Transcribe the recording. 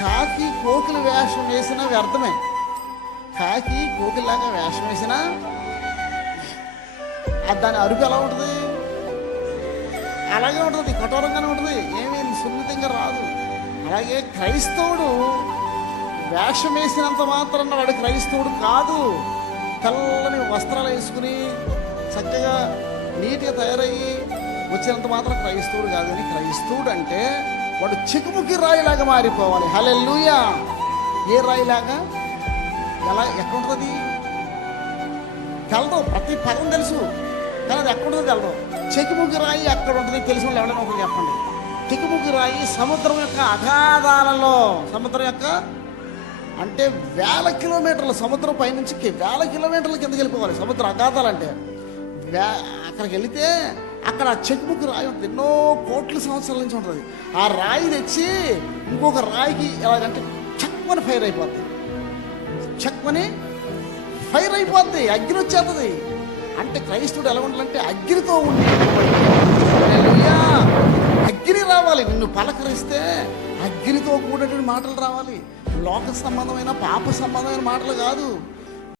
కాకి కోకిలి వేషం వేసినా వ్యర్థమే. కాకి కోకిలాగా వేషం వేసినా దాని అరుపు ఎలా ఉంటుంది? అలాగే ఉంటుంది, కఠోరంగానే ఉంటుంది, ఏమీ సున్నితంగా రాదు. అలాగే క్రైస్తవుడు వేషం వేసినంత మాత్రాన వాడు క్రైస్తవుడు కాదు. తెల్లని వస్త్రాలు వేసుకుని చక్కగా నీట్గా తయారయ్యి వచ్చినంత మాత్రం క్రైస్తవుడు కాదు. అని క్రైస్తవుడు అంటే వాడు చిక్కుముకి రాయిలాగా మారిపోవాలి. హల్లెలూయా! ఏ రాయిలాగా? ఎక్కడ ఉంటుంది తెలదు, ప్రతి పదం తెలుసు కానీ అది ఎక్కడ ఉంటుంది తెలదు. చెక్కుముకి రాయి అక్కడ ఉంటుంది, తెలిసిన వాళ్ళు ఎవరైనా ఒకరు చెప్పండి. చెక్కుముకి రాయి సముద్రం యొక్క అగాధాలలో, సముద్రం యొక్క అంటే వేల కిలోమీటర్లు, సముద్రం పైనుంచి వేల కిలోమీటర్ల కిందకి వెళ్ళిపోవాలి. సముద్ర అగాధాలు అంటే అక్కడికి వెళితే అక్కడ చెక్కుముకి రాయి ఉంటుంది, ఎన్నో కోట్ల సంవత్సరాల నుంచి ఉంటుంది. ఆ రాయి తెచ్చి ఇంకొక రాయికి ఎలాగంటే చక్కని ఫైర్ అయిపోద్ది, చక్కని ఫైర్ అయిపోద్ది, అగ్ని వచ్చేస్తుంది. అంటే క్రైస్తవుడు ఎలా ఉండాలంటే అగ్నితో ఉండి, అగ్ని రావాలి. నిన్ను పలకరిస్తే అగ్నితో కూడినటువంటి మాటలు రావాలి. లోక సంబంధమైన పాప సంబంధమైన మాటలు కాదు.